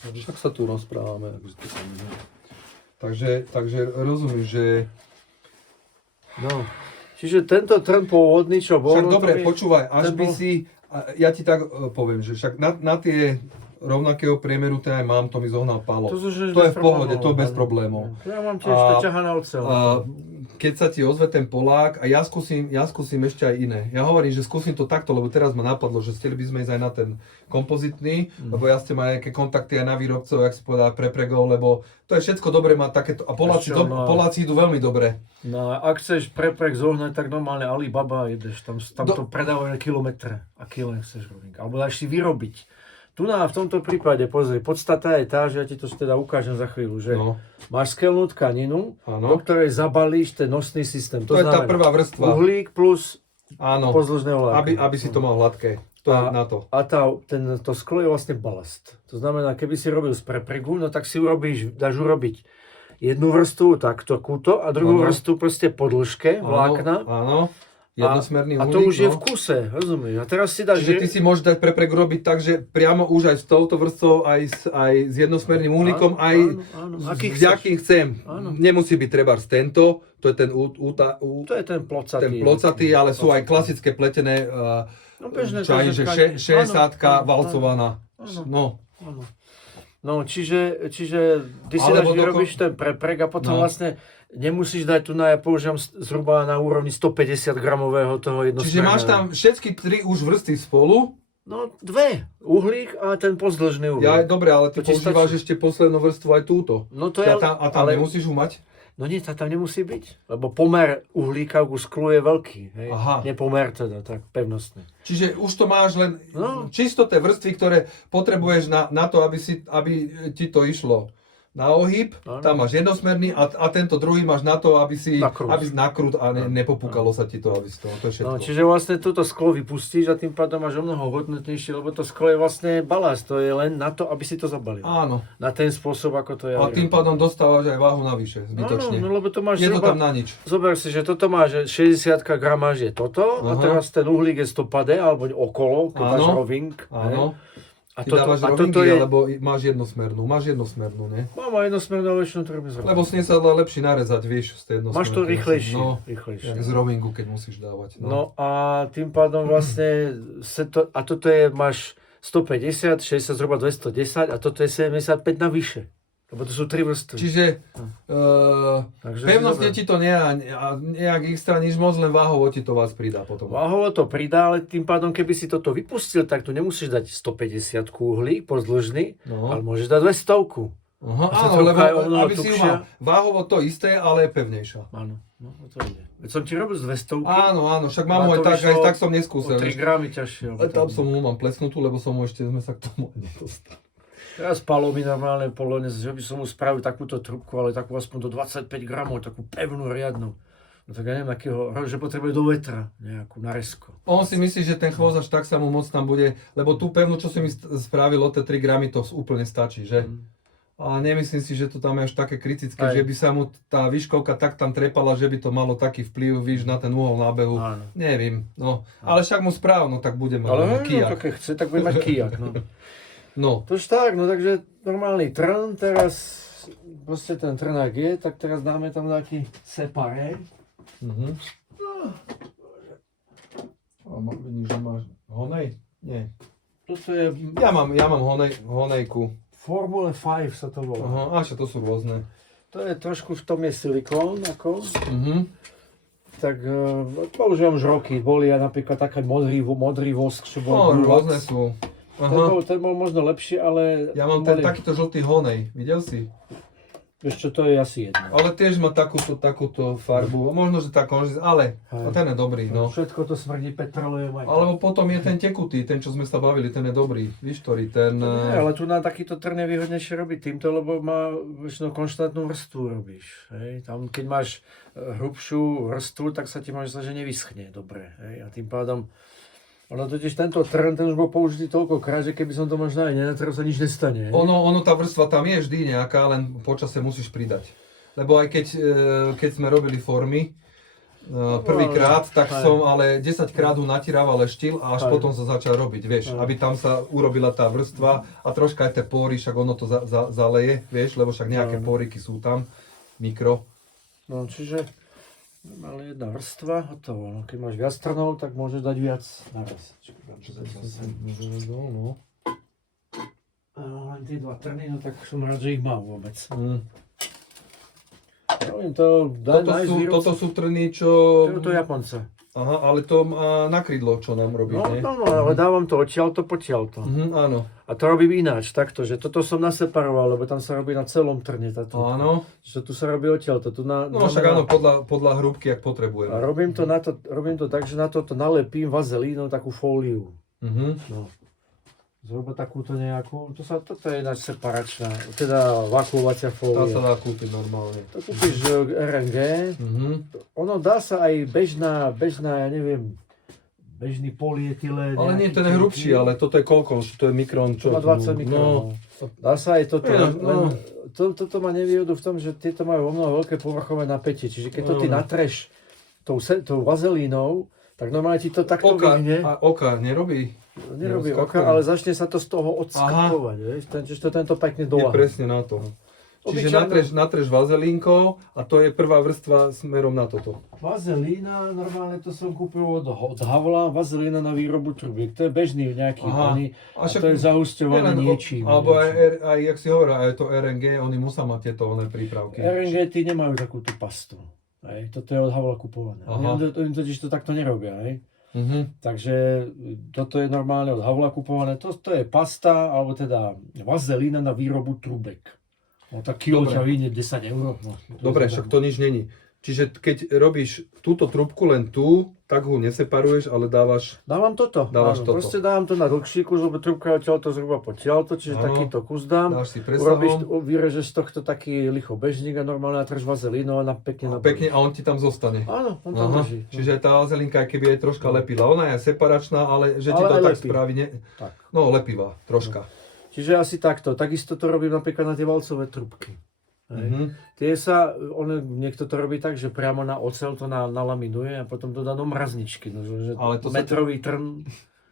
Však sa tu rozprávame. Takže rozumieš, že... No, čiže tento trn pôvodný, čo bol... Však dobre, počúvaj, až by si... Ja ti tak poviem, že však na tie rovnakého priemeru, ten aj mám, to mi zohnal Palo. To je v pohode, to je bez problémov. Ja mám tiež to ťahaná oceľ. Keď sa ti ozve ten Polák, a ja skúsim ešte aj iné. Ja hovorím, že skúsim to takto, lebo teraz ma napadlo, že chceli by sme ísť aj na ten kompozitný, lebo ja ste mali nejaké kontakty aj na výrobcov, jak si povedal, prepregov, lebo to je všetko dobre mať takéto, a Poláci idú veľmi dobre. No a ak chceš prepreg zohnať, tak normálne Alibaba ideš, tam to predávajú na kilometre a kilo chceš robiť, alebo dáš si vyrobiť. Tu v tomto prípade, pozri, podstata je tá, že ja ti to teda ukážem za chvíľu, že máš skelnú tkaninu, do ktorej zabalíš ten nosný systém. To je tá prvá vrstva. Uhlík plus pozdĺžné vlákno. Aby si to mal hladké. To je na to. A to sklo je vlastne balast. To znamená, keby si robil z prepregu, no tak si dáš urobiť jednu vrstvu takto kúto a druhú vrstvu proste po dĺžke vlákna. Áno. Jednosmerný uhlík. A to už je v kuse, rozumieš? A teraz si dáš... Čiže ty si môžeš dať prepreg robiť tak, že priamo už aj s touto vrstvou, aj s jednosmerným uhlíkom, aj s jakým chcem. Nemusí byť trebárs tento, to je ten to je ten plocatý, ale sú aj klasické pletené, že 60-ka valcovaná. No, čiže ty si dáš vyrobíš ten prepreg a potom vlastne nemusíš dať tu ja používam zhruba na úrovni 150 gramového toho jednosmerného. Čiže máš tam všetky tri už vrsty spolu? No, dve. Uhlík a ten pozdĺžný uhlík. Dobre, ale ty používaš ešte poslednú vrstvu aj túto. No to je... A tam nemusíš ju mať? No nie, tam nemusí byť, lebo pomer uhlíka ku sklu je veľký, hej? Nepomer teda, tak pevnostný. Čiže už to máš len čisto tie vrstvy, ktoré potrebuješ na to, aby ti to išlo na ohyb, tam máš jednosmerný a tento druhý máš na to, aby nakrút a nepopúkalo sa ti to, aby si to je všetko. No, čiže vlastne túto sklo vypustíš a tým pádom máš o mnoho hodnotnejšie, lebo to sklo je vlastne balast, to je len na to, aby si to zabalil. Áno. Na ten spôsob, ako to je. A tým pádom dostávaš aj váhu navyše, zbytočne. No, lebo to máš je to tam na nič. Zober si, že toto máš, 60 gramáž je toto, a teraz ten uhlík je 100 alebo okolo, keď máš roving. Áno. Ty dávaš rovingy, alebo máš jednosmernú? Máš jednosmernú, nie? Mám aj jednosmernú, ale ešte to robím z rovingu. Lebo s nej sa dá lepšie narezať, vieš, z tej jednosmernej. Máš to rýchlejšie. Jak z rovingu, keď musíš dávať. No a tým pádom vlastne, toto je, máš 150, 60, zhruba 210 a toto je 75 navyše. Lebo to sú tri vrstvy. Čiže pevnostne ti to nejak extra nič moc, len váhovo ti to vás pridá potom. Váhovo to pridá, ale tým pádom, keby si toto vypustil, tak tu nemusíš dať 150 uhlík pozdĺžný, ale môžeš dať 200. Áno, lebo aby si ju mal váhovo to isté, ale pevnejšia. Áno, to ide. Veď som ti robil z 200. Áno, však mám ho aj tak som neskúsil. O 3 gramy ťažšie. Tam som mu mám plesnutú, lebo sme sa k tomu nedostali. Teraz Palo mi normálne polone, že by som mu spravil takúto trubku, ale takú aspoň do 25 gramov, takú pevnú, riadnu. No tak ja neviem, že potrebuje do vetra nejakú naresko. On si myslí, že ten chvost až tak sa mu moc tam bude, lebo tú pevnú, čo si mi spravil o tie 3 gramy, to úplne stačí, že? Ale nemyslím si, že to tam je až také kritické, že by sa mu tá výškovka tak tam trepala, že by to malo taký vplyv, víš, na ten uhol nábehu. Áno. Neviem, Ale však mu správ, tak bude mať kijak. Ale keď chce, tak bude mať kijak, Tož tak, takže normálny trn, teraz proste ten trnák je, tak teraz dáme tam nejaký separé. A vidíš, že máš honej? Nie. Toto je... Ja mám honejku. Formule 5 sa to volá. Až to sú rôzne. To je trošku, v tom je silikón, Tak používam už roky, boli aj napríklad taký modrý vosk, čo bol... rôzne sú. Ten bol možno lepší, ale... Ja mám takýto žltý honej, videl si? Vieš čo, to je asi jedno. Ale tiež má takúto farbu, možno, že tá konžícia, ale ten je dobrý, Všetko to smrdí petrolejom aj. Alebo potom je ten tekutý, ten čo sme sa bavili, ten je dobrý, víš ktorý, ten... Nie, ale tu na takýto trn je výhodnejšie robiť týmto, lebo má väčšinou konštantnú vrstvu robíš, hej. Tam keď máš hrubšiu vrstvu, tak sa ti môže že nevyschne, dobre, hej. A tým pádom ono totiž tento trn, ten už bol použitý toľkokrát, že keby som to možno aj nenatrel, sa nič nestane. Ono tá vrstva tam je vždy nejaká, len počasie musíš pridať. Lebo aj keď sme robili formy, prvýkrát, tak Aj. som ale 10 krát ho natírával leštil a až Aj. potom sa začal robiť, vieš, Aj. aby tam sa urobila tá vrstva a troška aj tie pory, však ono to zaleje, vieš, lebo však nejaké Áno. poriky sú tam, mikro. No, čiže ale jedna vrstva, hotovo. No, keď máš viac trnov, tak môžeš dať viac naraz. No. Len tie dva trny, no tak som rád, že ich mám vôbec. Mm. Robím to, Toto sú trny, čo... To Japonca. Aha, ale to má na krydlo, čo nám robí, No, nie? ale dávam to odtiaľto, potiaľto. Áno. A to robím ináč, takto, že toto som naseparoval, lebo tam sa robí na celom trne táto. Áno. Že tu sa robí odtiaľto. Tu No však áno, podľa hrúbky, ak potrebujeme. A robím to tak, že na toto nalepím vazelínou takú fóliu. No. Zhruba takúto nejakú, toto je ináč separačná, teda vakuovacia Tá fólia. sa dá kúpiť normálne. To kúpiš RNG, ono dá sa aj bežná, ja neviem, bežný polietylén. Ale nie, ten je hrubší, ale toto je koľko? To je mikron, čo? To má 20 mikronov. Dá sa aj toto, len toto má nevýhodu v tom, že tieto majú omnoho veľké povrchové napätie, čiže keď to ty natreš tou vazelínou, tak normálne ti to takto vyhne. A oka nerobí? Nerobí oka, ale začne sa to z toho odskakovať, vieš? Čiže to tento pekne Je doľahne. presne na to. Čiže natreš vazelínkou a to je prvá vrstva smerom na toto. Vazelína, normálne to som kúpil od Havla, vazelína na výrobu trubiek. To je bežný nejaký paný, a to je zahusťované niečím. Alebo aj, jak si hovorá, aj to RNG, oni musia mať tieto prípravky. RNG tí nemajú takúto pastu. Hej, toto je od Havla kupované. Oni totiž to takto nerobia, hej. Takže toto je normálne od Havla kupované. To je pasta, alebo teda vazelína na výrobu trubek. No tak kilo ťa vyjde 10 €. No, dobre, však to nič není. Čiže keď robíš túto trubku len tu, tak ho neseparuješ, ale dávaš... Dávam toto. Dávaš toto. Proste dávam to na dlhší kus, lebo trubka je odtiaľto zhruba potiaľto, čiže takýto kus dám. Dáš si presahom. Vyrežeš z tohto taký licho bežník a normálne natrž vazelínou a pekne Pekne a on ti tam zostane. Áno, on tam drží. Čiže tá vazelínka, keby aj troška lepila. Ona je separačná, ale že ti to tak spraví... Tak. No, lepivá, troška. Čiže asi takto. Takisto to robím napríklad na tie valcové trubky. Tie sa, niekto to robí tak, že priamo na oceľ to nalaminuje a potom to dá do mrazničky. No, že ale to metrový trn.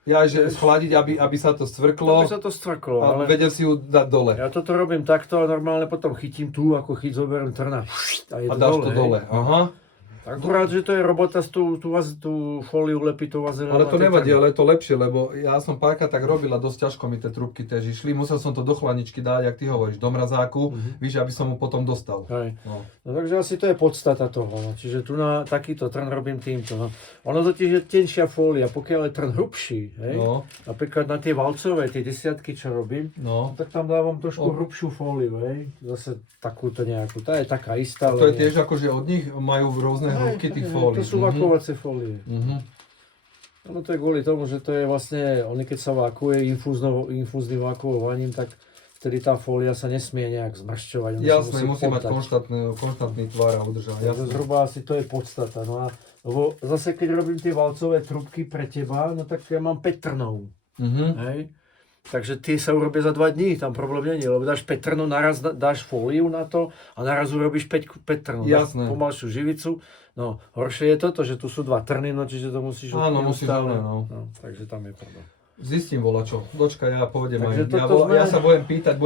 Ja, že schladiť, aby sa to stvrklo. Aby sa to stvrklo. A ale vedel si ju dať dole. Ja toto robím takto a normálne potom chytím tu, ako zoberiem trna a dáš to dole. Aha. Akurát, že to je robota tú fóliu lepiť tú vazelínu. Ale to nevadí, ale je to lepšie, lebo ja som párkrát tak robil a dosť ťažko mi tie trubky tiež išli. Musel som to do chladničky dať, jak ty hovoríš, do mrazáku, víš, aby som mu potom dostal. No, takže asi to je podstata toho. No. Čiže tu na takýto trn robím týmto. No. Ono totiž je tenšia fólia, pokiaľ je trn hrubší, hej? No. Napríklad na tie valcové, tie desiatky, čo robím, tak tam dávam trošku hrubšiu fóliu, hej? Zase takúto nejakú, tá je taká istá. A to je tiež akože od nich majú rôzne hrubky tých fólií. To sú vakuovacie fólie. No to je kvôli tomu, že to je vlastne, oni keď sa vakuje infúzným vakuovaním, tak vtedy tá fólia sa nesmie nejak zmršťovať. Jasné, musí mať konštantný tvar a udržať. Zhruba asi to je podstata. No a lebo zase keď robím tie valcové trubky pre teba, no tak ja mám 5 trnov. Hej? Takže tie sa urobia za 2 dní, tam problém nie je, lebo dáš 5 trnov, naraz dáš fóliu na to a naraz urobíš 5 trnov. Jasné. Pomalšiu živicu. No, horšie je toto, že tu sú 2 trny, no čiže to musíš... Áno, musíš dole, no. Takže tam je problém. Zistím volačo. Dočka, ja pôjdem aj. Ja sa budem pýtať,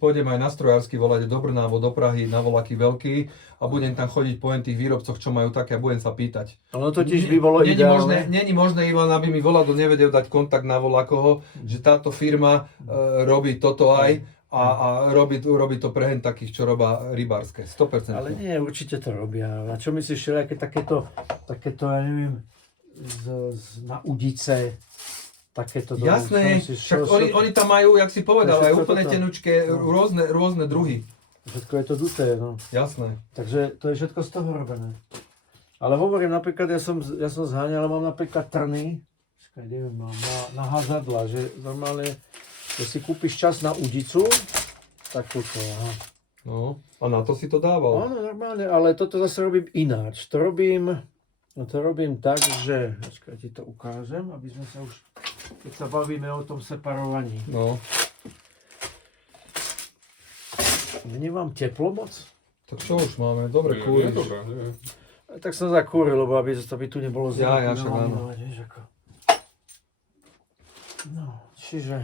pôjdem aj na strojársky volať do Brna alebo do Prahy na voľaký veľký a budem tam chodiť po tých výrobcoch, čo majú také a budem sa pýtať. Ono totiž by bolo ideálne. Není možné, Ivan, aby mi volado nevedel dať kontakt na voľakoho, že táto firma robí toto aj a robí to pre takých, čo robia rybárske. 100%. Ale nie, určite to robia. A čo myslíš, aké takéto, ja neviem, na udice, takéto... Jasné, však oni tam majú, jak si povedal, aj úplne tenučké, rôzne druhy. Všetko je to duté, no. Jasné. Takže to je všetko z toho robené. Ale hovorím, napríklad, ja som zháňal, mám napríklad trny, neviem, mám na hazardla, že normálne, keď si kúpiš čas na udicu, tak toto, aha. No, a na to si to dával. Áno, normálne, ale toto zase robím ináč. To robím tak, že, počkaj, ti to ukážem, aby sme sa už, keď sa bavíme o tom separovaní. No. Není vám teplo moc? Tak čo už máme, dobre kúriš. Tak som zakúril, lebo aby tu nebolo Ja, však áno. nalaminovať, vieš, ako. No, čiže...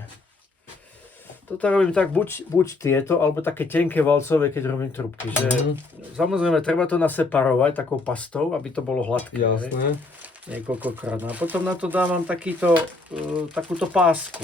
Toto robím tak, buď tieto, alebo také tenké valcové, keď robím trubky. Že, samozrejme, treba to naseparovať takou pastou, aby to bolo hladké. Jasné. Niekoľkokrát. A potom na to dávam takúto pásku.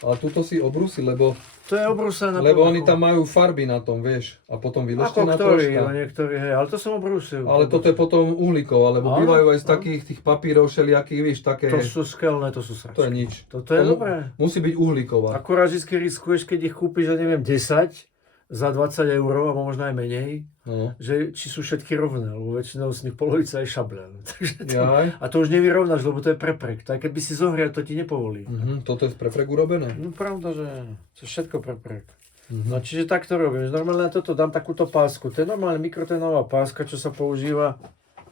Ale tuto si obrúsi, lebo To je obrúsené na Lebo povrchu. oni tam majú farby na tom, vieš, a potom Ako vyleštená ktorý, troška. niektorí, hej, ale to som obrúsil. Ale toto je potom uhlíkov, alebo Áno, bývajú aj z áno. takých tých papírov všelijakých, vieš, také... To sú skelné, to sú sračky. To je nič. Toto je dobré. Musí byť uhlíková. Akurát vždy riskuješ, keď ich kúpiš, ja neviem, 10 za 20 €, alebo možno aj menej, No. že či sú všetky rovné, lebo väčšinou z nich polovica je šabľa. Takže to, Jaj. a to už nevyrovnáš, lebo to je preprek. Tak keby si zohrial, to ti nepovolí. Toto je z preprek urobené. No pravda, že to je všetko preprek. Mhm. No čiže takto robím. Normálne na toto dám takúto pásku. To je normálne mikroténová páska, čo sa používa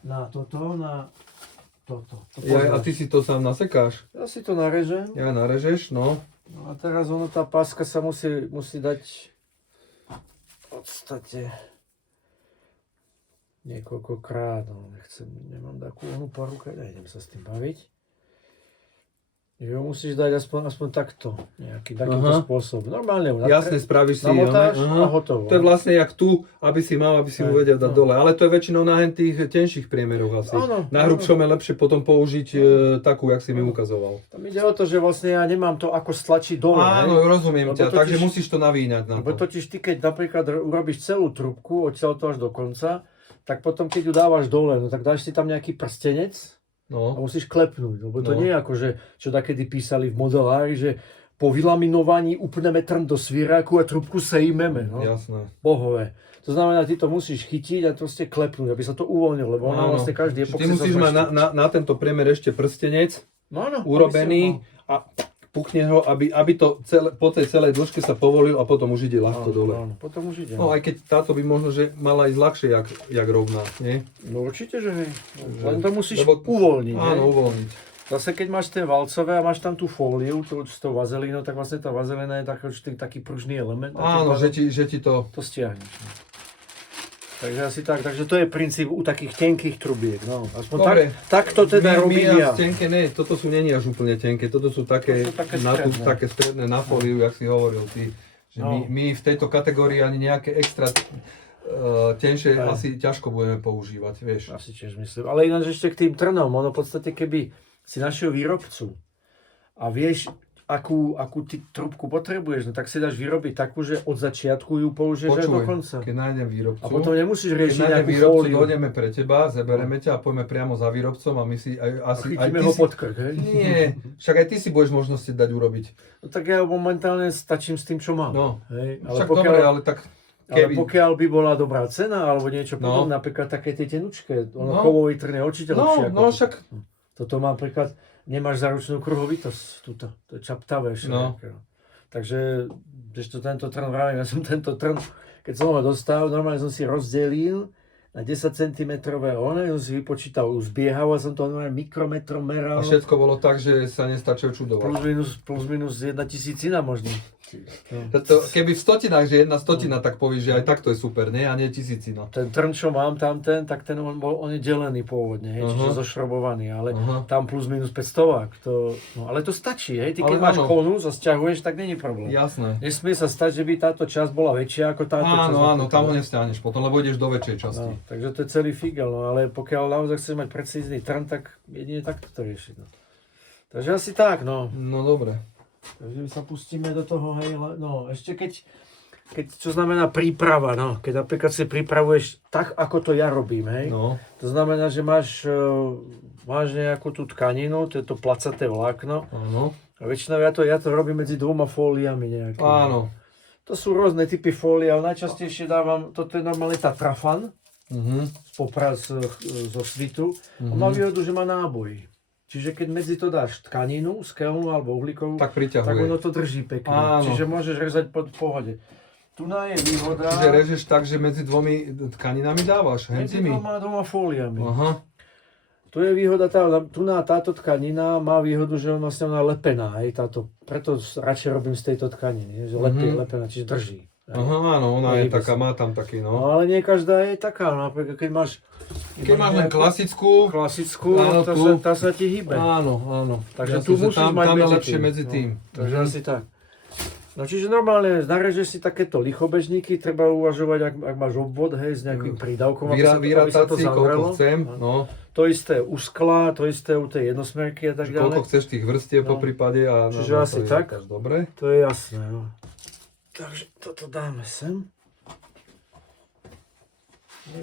na toto, na toto. To Jaj, a poznáš. ty si to sám nasekáš? Ja si to narežem. Ja narežeš, no. No a teraz tá páska sa musí dať v podstate niekoľkokrát. No, nemám takú paru, nejdem sa s tým baviť. Že ho musíš dať aspoň takto, nejaký takýto Aha. spôsob. Normálne ho Jasne, spravíš si. namotáš Aha. a hotovo. To je vlastne jak tu, aby si Hej, mu vedel dať no. dole. Ale to je väčšinou na tých tenších priemeroch asi. Áno, Na hrubšom je lepšie potom použiť takú, jak si mi ukazoval. Tam ide o to, že vlastne ja nemám to ako stlačiť dole. Áno, rozumiem Lebo ťa, takže totiž- musíš to navíňať na Lebo to. totiž ty, keď napríklad urobíš celú trubku odtiaľto až do konca, tak potom keď ju dávaš dole, no tak dáš si tam nejaký prstenec a No, musíš klepnúť. Lebo to No. nie je ako, že čo takedy písali v modelári, že po vylaminovaní upneme trn do sviráku a trubku sejmeme. No. jasné. Bohové. To znamená, ty to musíš chytiť a proste klepnúť, aby sa to uvoľnilo, lebo ona Áno. vlastne každý Čiže epoxy ty musíš sa mať zaští. na tento priemer ešte prstenec No, áno, urobený a pukne ho, aby to po tej celej dĺžke sa povolil a potom už ide ľahko dole. Áno, potom už ide. No aj keď táto by možno, že mala ísť ľahšie, jak rovná, nie? No určite, že hej. Len to musíš Lebo- uvoľniť. Áno, hej. uvoľniť. Zase keď máš tie valcové a máš tam tú fóliu s tou vazelínou, tak vlastne tá vazelína je taký pružný element. a tým Áno, pádom že ti to... to stiahneš. No. Takže asi tak, takže to je princíp u takých tenkých trubiek. No. Aspoň Dobre. tak to teda robím ja. tenké, ne, toto sú není až úplne tenké, toto sú také, To sú také stredné. také stredné na fóliu, jak si hovoril ty. Že No. my v tejto kategórii ani nejaké extra tenšie Aj. asi ťažko budeme používať, vieš. Asi tiež myslím. Ale ináč ešte k tým trnom, ono v podstate keby si našiel výrobcu a vieš, akú ty trubku potrebuješ, no tak si dáš vyrobiť takú, že od začiatku ju použiješ až do konca. keď nájdem výrobcu, A potom nemusíš keď riešiť nájdem nejakú výrobcu, fóliu. dojdeme pre teba, zeberieme ťa a poďme priamo za výrobcom a my si A asi... chytíme ho pod krk, hej? Nie, však aj ty si budeš možnosti dať urobiť. No tak ja momentálne stačím s tým, čo mám. No, Hej? Ale, však pokiaľ, dobre, ale tak ale keby... pokiaľ by bola dobrá cena alebo niečo No. podobné, napríklad také tie tenučké, No. kovový trn je určite lepšie. No, ako však... Toto má napríklad, nemáš zaručnú kruhovitosť, tuto, to je čaptavé. No. všelijaké, no. Takže, tento trn vravím, ja som tento trn, keď som ho dostal, normálne som si rozdelil na 10 cm one, som si vypočítal zbiehal a som to normálne mikrometrom meral. A všetko bolo tak, že sa nestačil čudovať. Plus minus 1 tisícina možno. No. Keby v stotinách, že 1/100, tak povieš, že aj takto je super, nie? A nie tisícina. Ten trn, čo mám tam tak ten on je delený pôvodne, hej, čiže zošrobovaný, ale Aha. tam plus minus 500, ale to stačí, hej, ty keď Ale máš áno. konus a sťahuješ, tak není problém. Jasné. Nesmie sa stať, že by táto časť bola väčšia ako táto časť. Áno, tam ho nevsťahneš potom, lebo ideš do väčšej časti. No, takže to je celý figel, no, ale pokiaľ naozaj chceš mať precízny trn, tak jedine takto to riešiť. No. Takže asi tak, no. No dobre. Takže my sa pustíme do toho, hej, no, ešte keď čo znamená príprava, no, keď napríklad si pripravuješ tak, ako to ja robím, hej, No. to znamená, že máš nejakú tú tkaninu, to je to placaté vlákno, Áno. a väčšinou ja to robím medzi dvoma fóliami nejakými. Áno. To sú rôzne typy fólie, ale najčastejšie dávam, toto je normálne Tatrafan, zo svitu, on má výhodu, že má náboj. Čiže keď medzi to dáš tkaninu, skelnú alebo uhlíkovú, Tak tak priťahuje. ono to drží pekne. Áno. Čiže môžeš rezať v pohode. Tu je výhoda Čiže režeš tak, že medzi dvomi tkaninami dávaš, medzi hencimi. dvoma fóliami. Aha. Tu je výhoda, táto tkanina má výhodu, že ona je lepená. Preto radšej robím z tejto tkaniny, že lepená, čiže drží. Aha, áno, ona je Hýbe taká, sa. má tam taký, No no. ale nie každá je taká, napríklad keď máš Len nejakú klasickú, klasickú, áno, tá sa ti hýbe. áno. Takže Jasne, tu že musíš mať tam je medzi lepšie tým. medzi tým. Takže asi tak. No čiže normálne narežeš si takéto lichobežníky, treba uvažovať, ak máš obvod, hej, s nejakým prídavkom, aby sa to Vyratáci, koľko zavrelo. chcem, no. To isté u skla, to isté u tej jednosmerky a tak Koľko ďalej. chceš tých vrstiev No. po prípade a Čiže no, asi to je tak. takáž dobre. To je jasné, no. Takže toto dáme sem.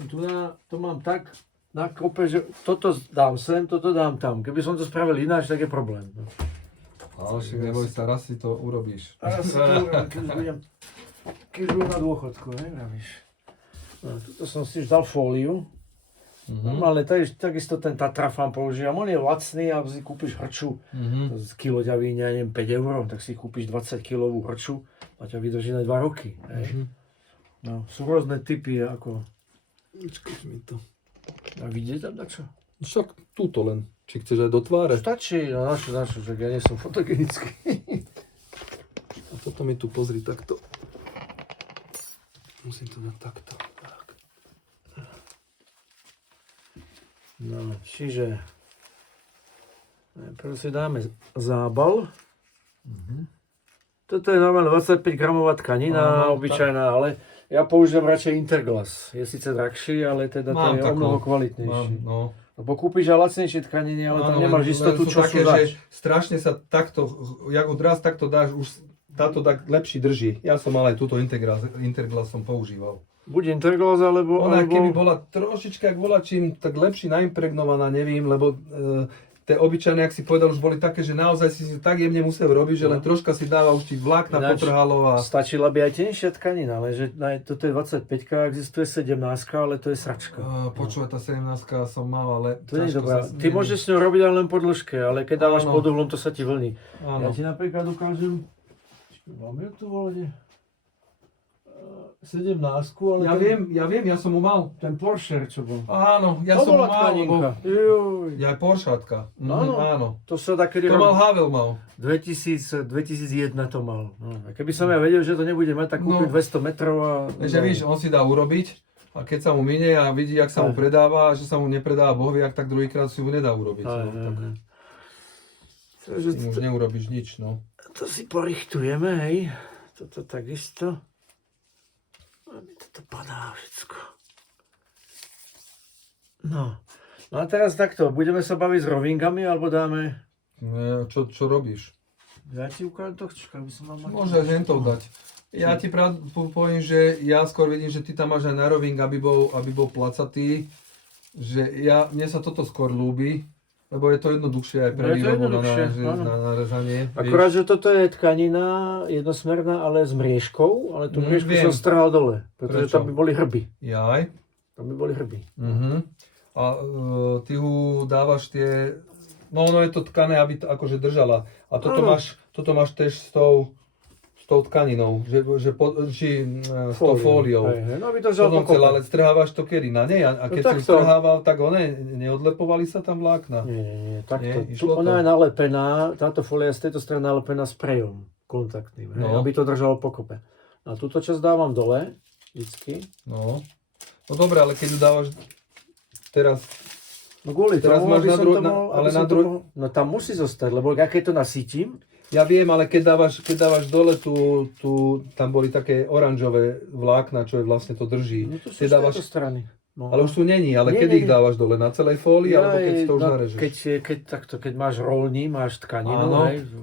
Tu to mám tak na kope, že toto dám sem, toto dám tam. Keby som to spravil ináč, tak je problém. No. Ale však neboj sa, raz si to urobíš. A ja si to urobím, keď budem na dôchodku, vravíš. No, tuto som si už dal fóliu. Normálne, takisto ten Tatrafan používam. On je lacný a si kúpiš hrču z kilo ťa vyjde, neviem, 5 €, tak si kúpiš 20 kilovú hrču a ťa vydrží na 2 roky. No, sú rôzne typy, ako... Počkaj mi to. A vidíte tam dačo? Však túto len, či chceš aj do tváre. Stačí, no našo, že ja nie som fotogenický. A toto mi tu pozri takto. Musím to dať takto. Tak. No, čiže... Najprv si dáme zábal. Toto je normálne 25 gramová tkanina, obyčajná, ale ja používam radšej Interglass. Je síce drahší, ale teda to je o mnoho kvalitnejší. No. Lebo kúpiš aj lacnejšie tkaniny, ale tam nemáš istotu, čo sú také, zač. že strašne sa takto, jak odraz takto dáš, už táto tak lepší drží. Ja som mal aj túto Interglass som používal. Buď Interglass, alebo... Ona keby bola trošička, ak bola čím tak lepšie naimpregnovaná, neviem, lebo tie obyčajné, ak si povedal, už boli také, že naozaj si tak jemne musel robiť, že len troška si dáva, už ti vlákna potrhalo a... Stačila by aj tenšia tkanina, ale že toto je 25, existuje 17, ale to je sračka. Počúvaj, tá 17 som mal, ale... To nie je dobrá. Ty môžeš s ňou robiť ale len po dĺžke, ale keď dávaš pod uhlom, to sa ti vlní. Ja ti napríklad ukážem... Mám ju tu volať? 17, ale... Ja viem, ja som mu mal. Ten Porsche, čo bol. Áno, ja To som mu bola mal, tkaninka. Ja aj Poršátka. Áno. To sa dá kedy To mal Havel mal. 2001 to mal. No, a keby som ja vedel, že to nebude mať, tak kúpiť 200 metrov a... Takže víš, on si dá urobiť a keď sa mu minie a vidí, jak sa mu predáva a že sa mu nepredáva bohviak, tak druhýkrát si ju nedá urobiť. Takže už neurobíš nič, no. To si porichtujeme, hej. Toto takisto. A mi toto padá všetko. No. No a teraz takto, budeme sa baviť s rovingami, alebo dáme... Čo robíš? Ja ti ukážem to, aby som mal... Môže aj hentou dať. Ja ti poviem, že ja skôr vidím, že ty tam máš aj na roving, aby bol placatý. Že mne sa toto skôr ľúbi, lebo je to jednoduchšie aj pre výrobu na narezanie. Akurát, že toto je tkanina jednosmerná, ale s mriežkou, ale tú mriežku som strhal dole, pretože tam by boli hrby. Jaj. Tam by boli hrby. A ty ho dávaš tie... No ono je to tkané, aby to akože držala. A toto máš tiež s tou tkaninou, s tou fóliou. No aby to žal pokope. Ale strhávaš to kedy na nej? A keď si strhával, tak neodlepovali sa tam vlákna? Nie, takto. Ona je nalepená, táto fólia z tejto strany nalepená sprejom kontaktným, aby to držalo pokope. A túto časť dávam dole, vždycky. No dobre, ale keď ju dávaš teraz... No kvôli teraz tomu, máš aby som to mohol... No tam musí zostať, lebo ja keď to nasítim... Ja viem, ale keď dávaš dole tam boli také oranžové vlákna, čo je vlastne to drží. No to sú z tejto strany. No. Ale už tu není, ale kedy ich dávaš dole? Na celej fólii, alebo keď to už narežeš? Keď máš rolní, máš tkaninu,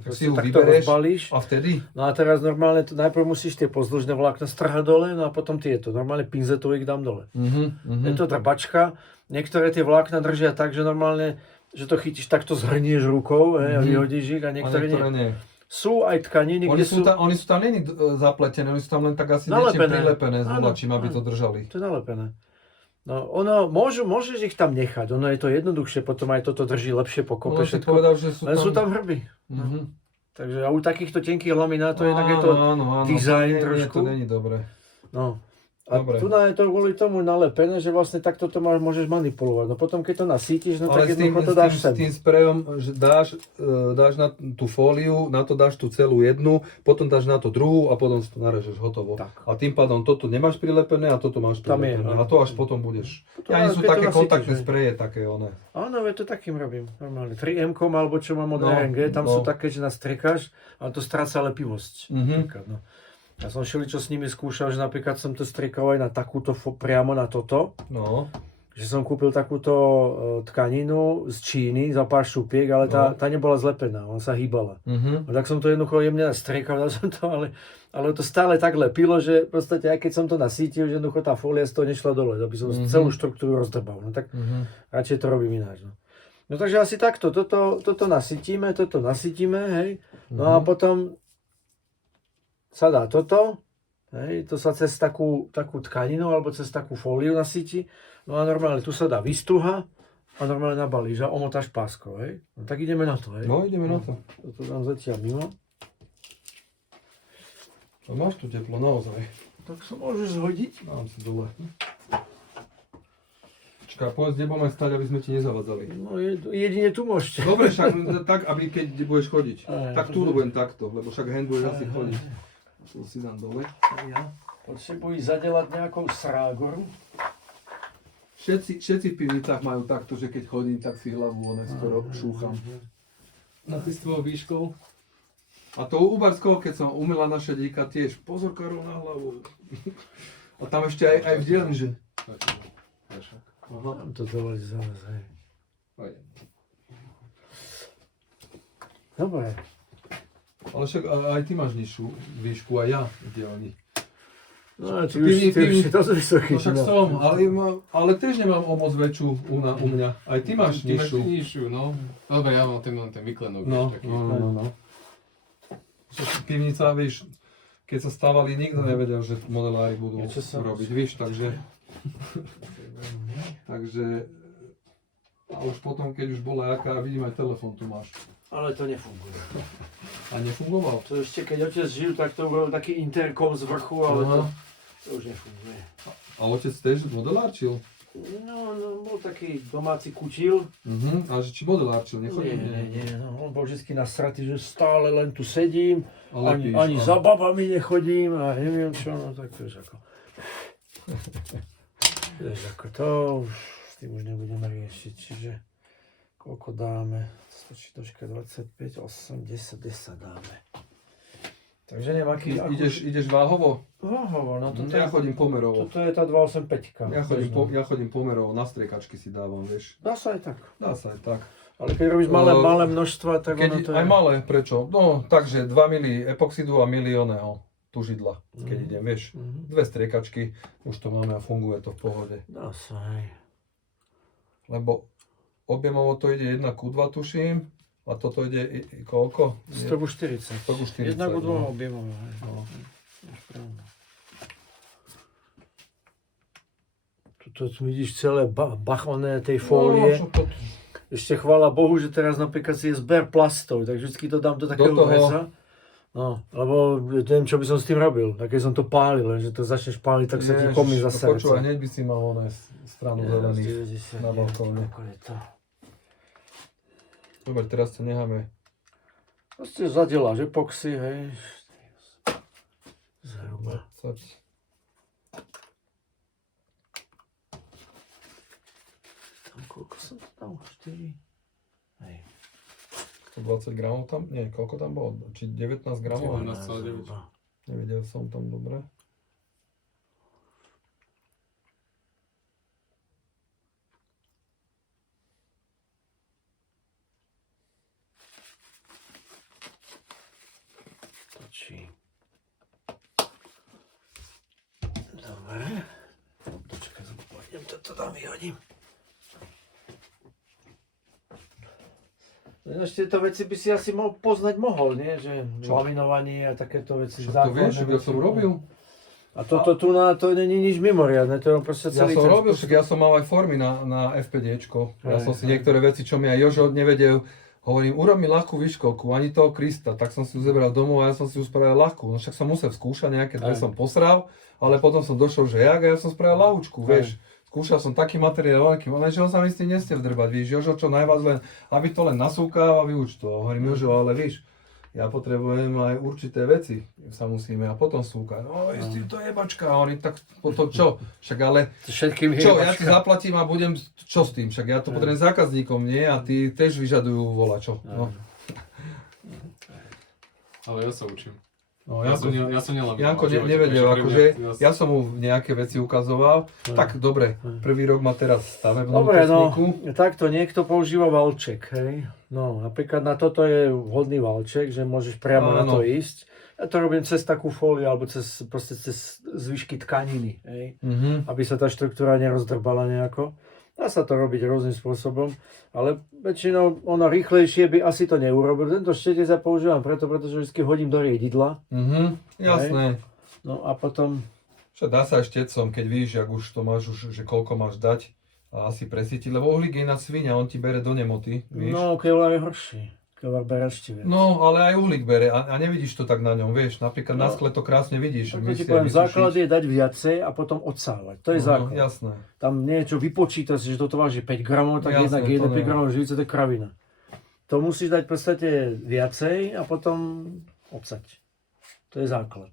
tak si ju takto rozbalíš. A vtedy? No a teraz normálne, najprv musíš tie pozdĺžné vlákna strhať dole, no a potom tieto. Normálne pinzetou ich dám dole. Je to drbačka. Niektoré tie vlákna držia tak, že normálne, že to chytíš, takto zhrnieš rukou a vyhodíš ich a niektoré nie. Sú aj tkaniny, kde sú... Oni sú tam není zapletené, oni sú tam len tak asi niečím prilepené s volačím, aby to držali. To je nalepené. No, môžeš ich tam nechať, ono je to jednoduchšie, potom aj toto drží lepšie pokope všetko. Povedal, že len sú tam hrby. Takže a u takýchto tenkých laminátov je takéto dizajn trošku. To není dobré. No, A Dobre. tu je to kvôli tomu nalepené, že vlastne takto to môžeš manipulovať. No potom, keď to nasítiš, no Ale tak jednoducho to dáš s tým sprejom, že dáš na tú fóliu, na to dáš tú celú jednu, potom dáš na to druhú a potom si to narežeš hotovo. Tak. A tým pádom toto nemáš prilepené a toto máš Tam je, prilepené. no. A to až potom budeš. Potom, Ani sú keď to také nasýtiš, kontaktné hej. spreje, také one. Áno, veď to takým robím, normálne. 3M-kom, alebo čo mám od No, RNG, tam no. sú také, že nastrikáš, ale to stráca lepivosť. Mhm. Napríklad, no. Ja som všeličo s nimi skúšal, že napríklad som to striekal aj na takúto, priamo na toto. No. Že som kúpil takúto tkaninu z Číny za pár šupiek, ale tá nebola zlepená, ona sa hýbala. Mhm. A tak som to jednoducho jemne nastriekal, dal som to, ale to stále tak lepilo, že v podstate aj keď som to nasítil, že jednoducho tá fólia z toho nešla dole, aby som celú štruktúru rozdrbal. No tak radšej to robím ináč. No takže asi takto, toto nasytíme, hej. No a potom sa dá toto, hej, to sa cez takú tkaninu alebo cez takú fóliu nasíti. No a normálne tu sa dá výstuha a normálne nabalíš a omotáš páskou, hej. No tak ideme na to, hej. No, ideme na to. Toto dám zatiaľ mimo. A máš tu teplo, naozaj. Tak sa môžeš zhodiť. Dám si dole. Počkaj, povedz, kde budeme stať, aby sme ti nezavadzali. No jedine tu môžete. Dobre, však tak, aby keď budeš chodiť. Aj, Tak tu budem takto, lebo však hen budeš asi chodiť. Tu si dám dole. Ja potrebujem zadelať nejakou srágoru. Všetci v pivnicách majú takto, že keď chodím, tak si hlavu skoro šúcham. Na ty s tvojou výškou. A to u Barského, keď som umila na šedíka tiež, pozor Karol na hlavu. A tam ešte aj v dielni, že... Aha. Tam to dole zás, hej. Dobre. Ale však aj ty máš nižšiu výšku, aj ja v dielni. No, ty už to sú vysoký. No však som, ale tiež nemám o moc väčšiu u mňa. Aj ty máš Ty máš nižšiu. nižšiu, no. Dobre, ja mám ten vyklenok, No, vieš, taký. no. Pivnica, vieš, keď sa stávali, nikto nevedel, že modelári budú robiť, vieš, takže... takže... A už potom, keď už bola jaká, vidím aj telefón tu máš. Ale to nefunguje. A nefungoval? To ešte keď otec žil, tak to bol taký interkom z vrchu, ale to už nefunguje. A otec tiež modelárčil? No, bol taký domáci kutil. A že či modelárčil, nechodí? Nie, no, on bol vždy nasratý, že stále len tu sedím, Ale ani za babami nechodím a neviem čo, no tak to je ako... Vieš, ako to už, s tým už nebudeme riešiť, čiže koľko dáme? 25, 8, 10 dáme. Takže neviem, aký... Ideš váhovo? Váhovo, no toto Ja chodím pomerovo. Toto je tá 285. Ja chodím pomerovo, na striekačky si dávam, vieš. Dá sa aj tak. Dá sa aj tak. Ale keď robíš malé množstva, tak ono to je... Aj malé, prečo? No, takže 2 mili epoxidu a mili oného tužidla, keď idem, vieš. 2 striekačky, už to máme a funguje to v pohode. Dá sa aj. Lebo objemovo to ide 1:2, tuším, a toto ide koľko? 140. 140. 1:2 no. objemov. No. Tuto vidíš celé bachoné tej fólie. No, to... Ešte chvála Bohu, že teraz napríklad si je zber plastov, tak vždycky to dám do takého reza. No, lebo neviem, čo by som s tým robil. Tak keď som to pálil, lenže to začneš páliť, tak sa ti komí za srdce. Počúvaj, hneď by si mal oné stranu zelených na balkóne. Dobre, teraz to necháme. Proste zadeláš epoxy, hej. Zhruba. 20. Tam koľko som to dal? 4? Hej. 120 gramov tam? Nie, koľko tam bolo? Či 19 gramov? 19,9. Nevedel som tam dobre. Točí. Dobre. Počkaj, pôjdem, toto tam vyhodím. Ešte tieto veci by si asi poznať mohol, nie? Že laminovanie a takéto veci. Čo to vieš, ja som robil. A toto tu to není nič mimoriadne, to je proste Ja celý som robil, však ja som mal aj formy na FPDčko. Ja som si niektoré veci, čo mi aj Jožo nevedel Hovorím, urob mi ľahkú výškovku, ani toho Krista, tak som si ju zebral domov a ja som si ju spravil ľahkú. No však som musel skúšať, nejaké dve som posral, ale potom som došiel, že ja som spravil ľahúčku, vieš. Skúšal som taký materiál veľký, lenže on sa mi s tým neste vdrbať, víš, Jožo, čo najviac len, aby to len nasúkal a vyuč to. Hovorím, Jožo, ale víš, ja potrebujem aj určité veci, sa musíme a potom súkať. No, istý, to je jebačka. A oni, tak potom čo? Však ale, čo, ja ti zaplatím a budem, čo s tým? Však ja to potrebujem zákazníkom, nie? A tí tiež vyžadujú volačo. No. Ale ja sa učím. No, Ja som nelamil. Janko nevedel, akože ja som mu nejaké veci ukazoval. Tak dobre, prvý rok má teraz stavebnú techniku. Takto niekto používa valček, hej. No, napríklad na toto je vhodný valček, že môžeš priamo na to ísť. Ja to robím cez takú fóliu, alebo cez zvyšky tkaniny, hej. Aby sa tá štruktúra nerozdrbala nejako. Dá sa to robiť rôznym spôsobom, ale väčšinou ono rýchlejšie by asi to neurobil. Tento štetec ja používam pretože vždy hodím do riedidla. Jasné. No a potom... Čo dá sa aj štecom, keď víš, jak už to máš, že koľko máš dať a asi presítiť, lebo uhlík je na svinia, on ti bere do nemoty, víš. No, keľa je horší. Keľa bere ešte viac. No, ale aj uhlík bere a nevidíš to tak na ňom, vieš. Napríklad na skle to krásne vidíš. To ti poviem, základ je dať viacej a potom odsávať. To je základ. Jasné. Tam niečo vypočítať, že toto váži 5 gramov, tak Jasné, jednak 5 gramov živice, to je kravina. To musíš dať v podstate viacej a potom odsať. To je základ.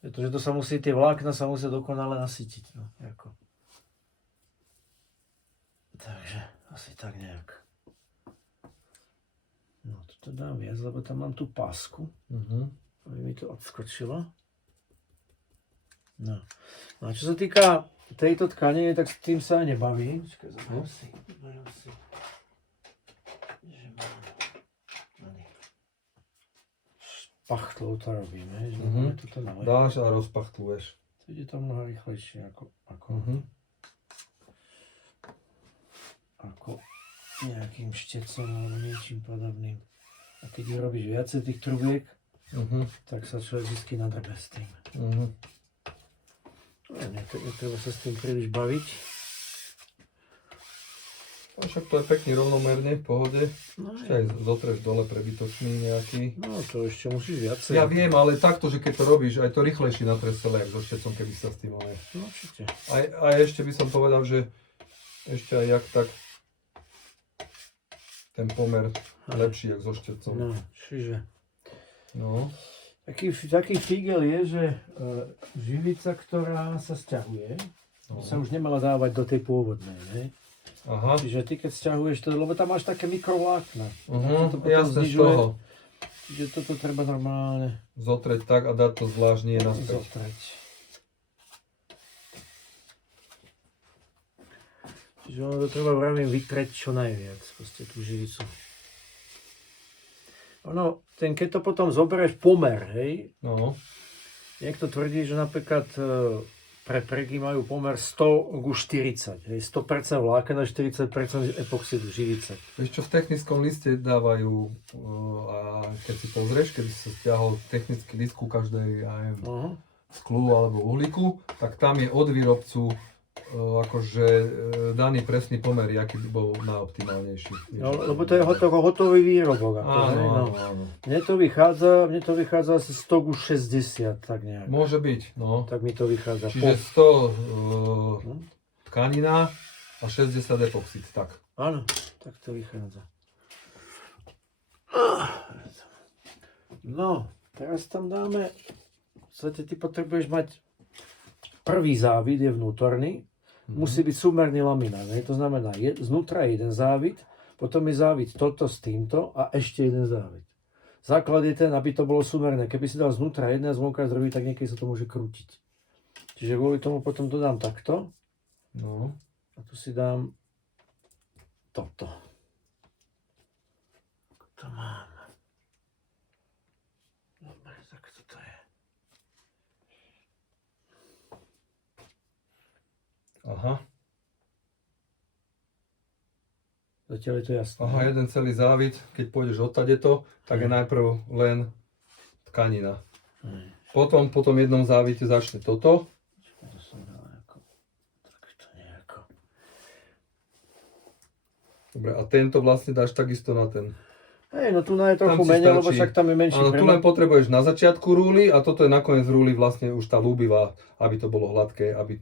Pretože to sa musí, tie vlákna sa musia dokonale nasytiť. No, ako. Takže asi tak nejak. No, toto dám viac, lebo tam mám tú pásku. Aby mi to odskočilo. No. A čo sa týka tejto tkaniny, tak s tým sa aj nebavím. Počkaj, zoberiem si. Že mám... Špachtlou to robíme, že máme toto na lepo. Dáš a rozpachtluješ. To ide to mnoho rýchlejšie ako nejakým štecom alebo niečím podobným. A keď robíš viacej tých trubiek, tak sa človek vždy nadrbe s tým. Netreba sa s tým príliš baviť. A však to je pekný rovnomerne, v pohode. No, ešte aj zotreš dole prebytočný nejaký. No to ešte musíš viacej. Ja viem, ale takto, že keď to robíš, aj to rýchlejšie natreš celé, jak so štecom, keby sa s tým ale... No určite. A ešte by som povedal, že ešte aj jak tak ten pomer lepší, jak so štecom. No, čiže... No. Taký fígel je, že živica, ktorá sa sťahuje, sa už nemala dávať do tej pôvodnej, ne? Aha. Čiže ty keď sťahuješ to, lebo tam máš také mikrovlákna. Jasne z toho. Čiže toto treba normálne zotreť tak a dať to zvlášť nie naspäť. zotreť. Čiže ono to treba vravím vytreť čo najviac, proste tú živicu. Ono, keď to potom zoberieš pomer, hej, niekto tvrdí, že napríklad pre pregy majú pomer 100:40, hej, 100% vláken a 40% epoxidu živice. Vieš čo, v technickom liste dávajú, a keď si pozrieš, keby si sa stiahol technický list ku každej, ja neviem, sklu alebo uhlíku, tak tam je od výrobcu akože daný presný pomer, aký by bol najoptimálnejší. No, lebo to je hotový výrobok. Áno. Mne to vychádza asi 100:60, tak nejak. Môže byť, no. Tak mi to vychádza. Čiže 100 tkanina a 60 epoxid, tak. Áno, tak to vychádza. No, teraz tam dáme, v podstate ty potrebuješ mať, prvý závit je vnútorný, musí byť súmerný laminát, to znamená, znútra je jeden závit, potom je závit toto s týmto a ešte jeden závit. Základ je ten, aby to bolo súmerné. Keby si dal znútra jedné a zvonka druhý, tak niekedy sa to môže krútiť. Čiže kvôli tomu potom to dám takto. No. A tu si dám toto. To mám. Dobre, tak toto je. Aha. Zatiaľ je to jasné. Aha, jeden celý závit, keď pôjdeš odtadeto, tak je najprv len tkanina. Potom po tom jednom závite začne toto. To som dal takto nejako. Dobre, a tento vlastne dáš takisto na ten. Hej, no tu je trochu Tam ti menej, lebo stačí. však tam je menší Áno, tu premor. len potrebuješ na začiatku rúly a toto je nakoniec rúly vlastne už tá ľúbivá, aby to bolo hladké, aby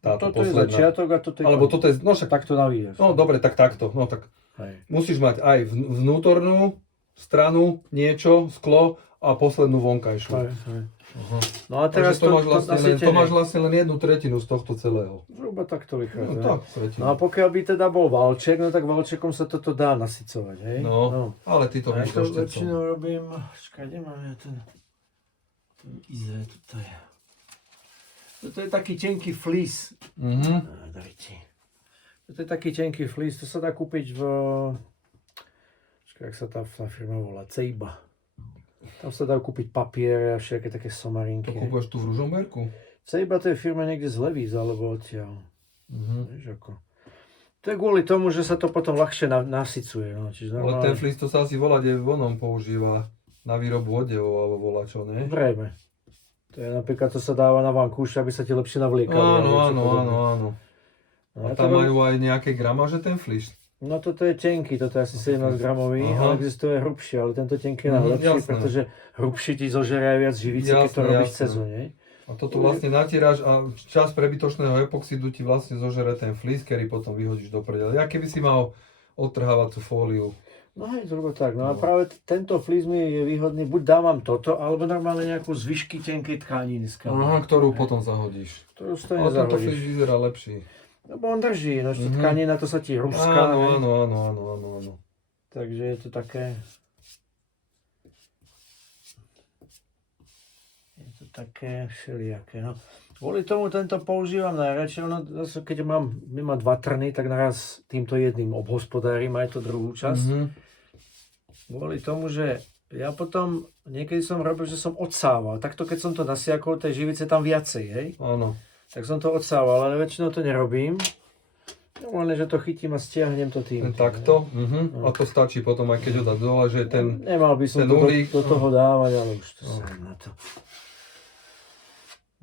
táto Toto je posledná. začiatok a toto je Alebo koniec. toto je, no však, Takto navíjaš. no dobre, tak takto, no tak Hej. musíš mať aj vnútornú stranu, niečo, sklo a poslednú vonkajšiu. Hej, hej. Aha. No a teraz Takže to máš vlastne len 1/3 z tohto celého. Zhruba takto vychádza. No hej. tak, tretinu. No a pokiaľ by teda bol valček, no tak valčekom sa toto dá nasycovať, hej? No, ale ty to A ja víš to ešte väčšinou robím, kde mám ja ten izé, toto je. Toto je taký tenký fleece. Dajte. Toto je taký tenký fleece, to sa dá kúpiť v... Jak sa tá firma volá? Ceiba. Tam sa dá kúpiť papiere a všetky také To somarinky. kúpuješ tu v Ružomberku? Ceiba to je firma niekde z Levíz alebo odtiaľ. Mhm. Vieš ako. To je kvôli tomu, že sa to potom ľahšie nasycuje. No. Čiže Ale ten flis to sa asi volá, kde vonom používa na výrobu odevov alebo volá čo, ne? Zrejme. To je napríklad, to sa dáva na vankúš, aby sa ti lepšie navliekali. Áno. No, A ja tam to majú aj nejaké gramáže ten flis. No toto je tenký, toto je asi 17 gramový, Aha. ale existuje hrubší, ale tento tenký je Mhm, najlepší, jasné. pretože hrubší ti zožerie aj viac živice, keď to Jasné, robíš jasné. cez ne? A toto vlastne natieráš a čas prebytočného epoxidu ti vlastne zožere ten flis, ktorý potom vyhodíš do prdele. Ja keby si mal odtrhávať tú fóliu. No hej, zhruba tak. No a No. práve tento fleece mi je výhodný, buď dávam toto, alebo normálne nejakú zvyšky tenkej tkaniny z Aha, ktorú potom zahodíš. ktorú z toho Ale tento flis nezahodíš. vyzerá lepší. Lebo on drží, no ešte Mhm. tkanina, to sa ti ruská, hej. Áno. Takže je to také... Je to také všelijaké, no. Kvôli tomu tento používam najradšej, no zase keď mám 2 trny, tak naraz týmto jedným obhospodárím aj to druhú časť. Mhm. Kvôli tomu, že ja potom, niekedy som robil, že som odsával, takto keď som to nasiakol, tej živice tam viacej, hej. Áno. Tak som to odsával, ale väčšinou to nerobím. Normálne, že to chytím a stiahnem to tým. Takto. A to stačí potom, aj keď ho dá dole, že ten... Nemal by som ten to uhlík, do toho dávať, ale už to No. sa na to.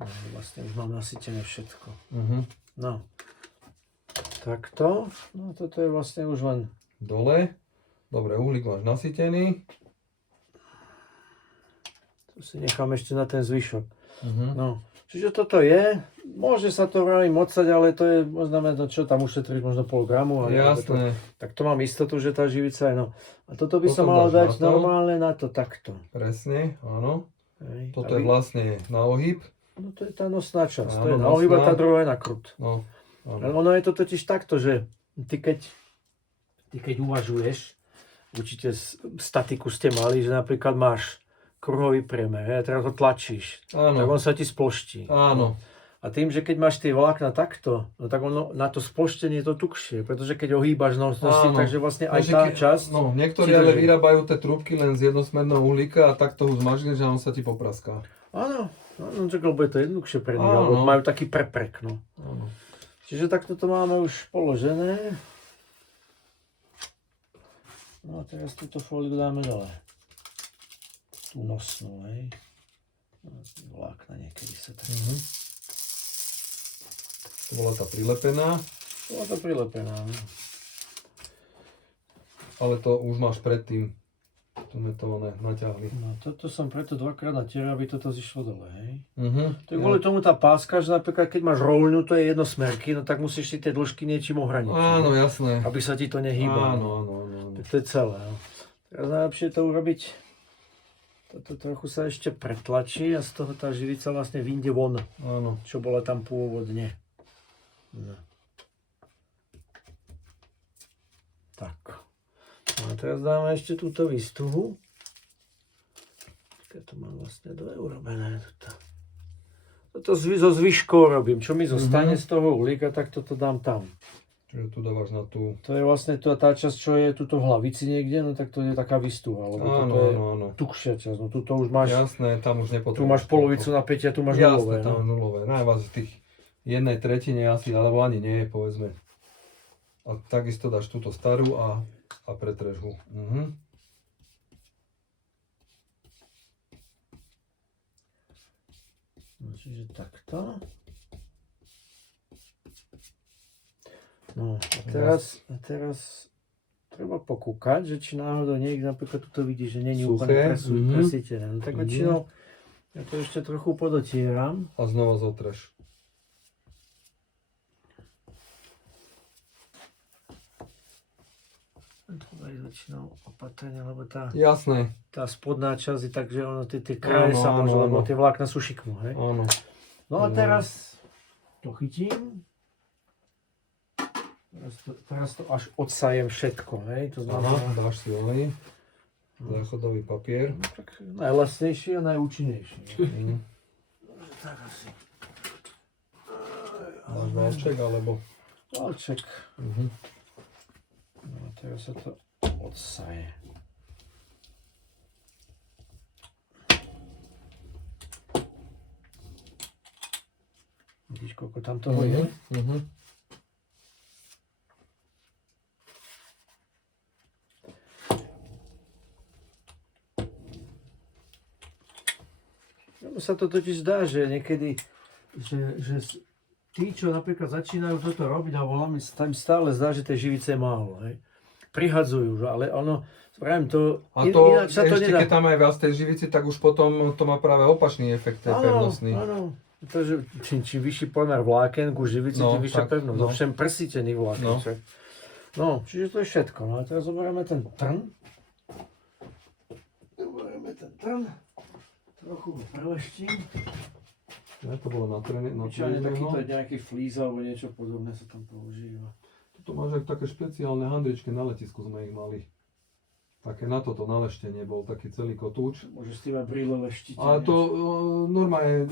No, vlastne už mám nasytené všetko. No. Takto. No toto je vlastne už len... Dole. Dobre, uhlík máš nasytený. Tu si nechám ešte na ten zvyšok. Mhm. No. Čiže toto je, môže sa to veľmi mocať, ale to je, možno čo tam ušetriť, možno pol gramu. Ale Jasné. tak to mám istotu, že tá živica je, no. A toto by Potom som mal dáš dať na to. normálne na to, takto. Presne, áno. Hej, Toto je vlastne na ohyb. No to je tá nosná časť, to Áno, je na ohyb a nosná. tá druhá je na krut. No, Ale áno. ono je to totiž takto, že ty keď uvažuješ, určite statiku ste mali, že napríklad máš kruhový priemer, a teraz ho tlačíš, tak Áno, on sa ti sploští. áno. A tým, že keď máš tie vlákna takto, no tak ono na to sploštenie je to tukšie, pretože keď ohýbaš nosí, Áno. takže vlastne aj Takže tá časť... No, niektorí si ale drží. vyrábajú tie trúbky len z jednosmerného uhlíka a takto ho zmažili, že on sa ti popraská. Áno, tak lebo je to jednoduchšie pre nich, Áno. lebo majú taký preprek, no. Áno. Čiže takto to máme už položené. No a teraz túto fóliu dáme dole. Tú nosnú, hej. Vlákna niekedy sa tak... Mhm. To bola tá prilepená, Bola to prilepená, no. ale to už máš predtým. Tu sme to naťahli. No toto som preto dvakrát natieral, aby toto zišlo dole, hej. To je Ja. kvôli tomu tá páska, že napríklad keď máš roľňu, to je jednosmerky, no tak musíš si tie dĺžky niečím ohraničiť. Áno, ne? jasné. Aby sa ti to nehýbalo. Áno. Tak to je celé. No. Teraz najlepšie je to urobiť, toto trochu sa ešte pretlačí a z toho tá živica vlastne vyjde von, Áno. čo bola tam pôvodne. No. Tak. No a teraz dáme ešte túto výstuhu. Keď to mám vlastne dve urobené. Toto so zvyškou robím. Čo mi zostane z toho uhlíka, tak toto dám tam. Čiže tu dávaš na tú... To je vlastne tá časť, čo je tuto v hlavici niekde, no tak to je taká výstuha, lebo toto je Áno. tukšia časť, no tuto už máš, Jasné, tam už nepotrebuješ. tu máš polovicu napätia, tu máš Jasné, nulové, tam no. je nulové. Najviac v tých 1/3 asi, alebo ani nie, povedzme. A takisto dáš túto starú a pretreš ho. No, čiže takto. No a teraz treba pokúkať, že či náhodou niekde napríklad tuto vidíš, že není Suché, úplne presítené. No tak väčšinou ja to ešte trochu podotieram. A znova zotreš. To je väčšinou opatrne, lebo tá Jasné. spodná časť je tak, že ono tie kraje sa Áno, môžu, áno, lebo áno. tie vlákna sú šikmú, hej? Áno. No a teraz to chytím. Teraz to až odsajem všetko, hej? To Aha, znamená, dáš si olej. Záchodový papier. no, tak najlasnejší a najúčinnejší. Mhm. Tak asi. Dáš valček alebo... Valček. Mhm. No a teraz sa to odsaje. Vidíš, koľko tam toho je? Mhm. Lebo sa to totiž zdá, že niekedy, že tí, čo napríklad začínajú toto robiť a voláme, tam stále zdá, že tej živice je málo, hej. Prihadzujú, ale ono, vravím to, A to ináč sa to ešte, nedá. keď tam aj viac tej živici, tak už potom to má práve opačný efekt, tej pevnostný. Áno, pretože čím vyšší pomer vláken ku živici, No, tým vyššia tak, pevnosť. no. Ovšem presítený vláken. No. No, čiže to je všetko. No a teraz zoberieme ten trn. Trochu ho preleštím. Ja, to bolo natrené. Obyčajne takýto nejaký flíz alebo niečo podobné sa tam používa. Toto máš aj také špeciálne handričky na letisku sme ich mali. Také na toto naleštenie bol taký celý kotúč. Môžeš s tým aj brýle leštiť. Ale to normálne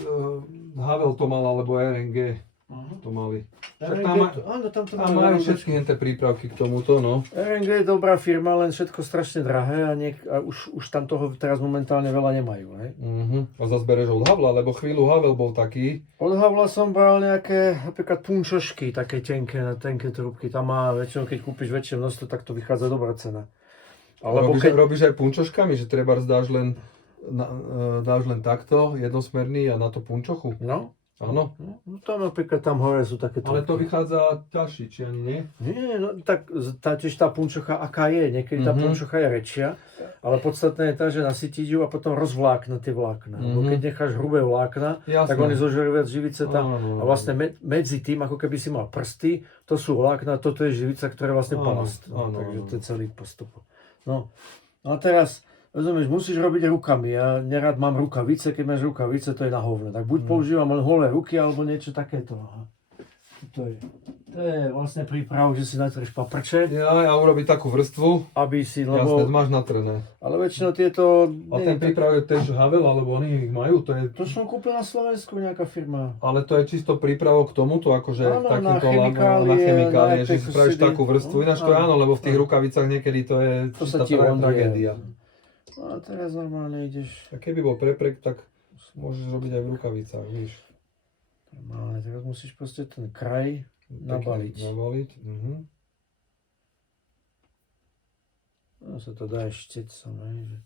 Havel to mal, alebo RNG to mali. Však Áno, tam to tam majú všetky henté prípravky k tomuto, no. RNG je dobrá firma, len všetko strašne drahé a už tam toho teraz momentálne veľa nemajú. Hej? A zase bereš od Havla, lebo chvíľu Havel bol taký. Od Havla som bral nejaké, napríklad punčošky, také tenké trúbky. Tam má väčšinou, keď kúpiš väčšie množstvo, tak to vychádza dobrá cena. Alebo Robíš aj punčoškami, že treba dáš len takto, jednosmerný a na to punčochu? No, Áno. no tam napríklad tam hore sú také Ale to trúbky. vychádza ťažší, či ani nie? Nie, no tak tiež tá punčocha aká je, niekedy tá punčocha je väčšia, ale podstatné je tá, že nasytiť ju a potom rozvlákna tie vlákna. Lebo keď necháš hrubé vlákna, Jasné. tak oni zožerú viac živice tam. Áno. A vlastne medzi tým, ako keby si mal prsty, to sú vlákna, toto je živica, ktorá je vlastne Áno, palast. áno, Takže áno. to je celý postup. No a teraz, rozumieš, musíš robiť rukami. Ja nerad mám rukavice, keď máš rukavice, to je na hovno. Tak buď používam len holé ruky, alebo niečo takéto. Aha. To je vlastne príprav, že si natreš paprče, Ja urobiť takú vrstvu, aby si, jasné, lebo... máš natrené. Ale väčšinou tieto... A ten príprav je tiež Havel, alebo oni ich majú, to je... To som kúpil na Slovensku, nejaká firma. Ale to je čisto prípravok k tomuto, akože Áno, na takýmto chemikálie, na chemikálie, na že si spravíš pesticídy. takú vrstvu. Ináč to je áno, lebo v tých rukavicách niekedy to je To sa čistá ti on tragédia. No a teraz normálne ideš... A keby bol preprek, tak môžeš robiť aj v rukavicách, víš. Normálne, teraz musíš proste ten kraj nabaliť. Nabaliť, No sa to dá ešte som, hej,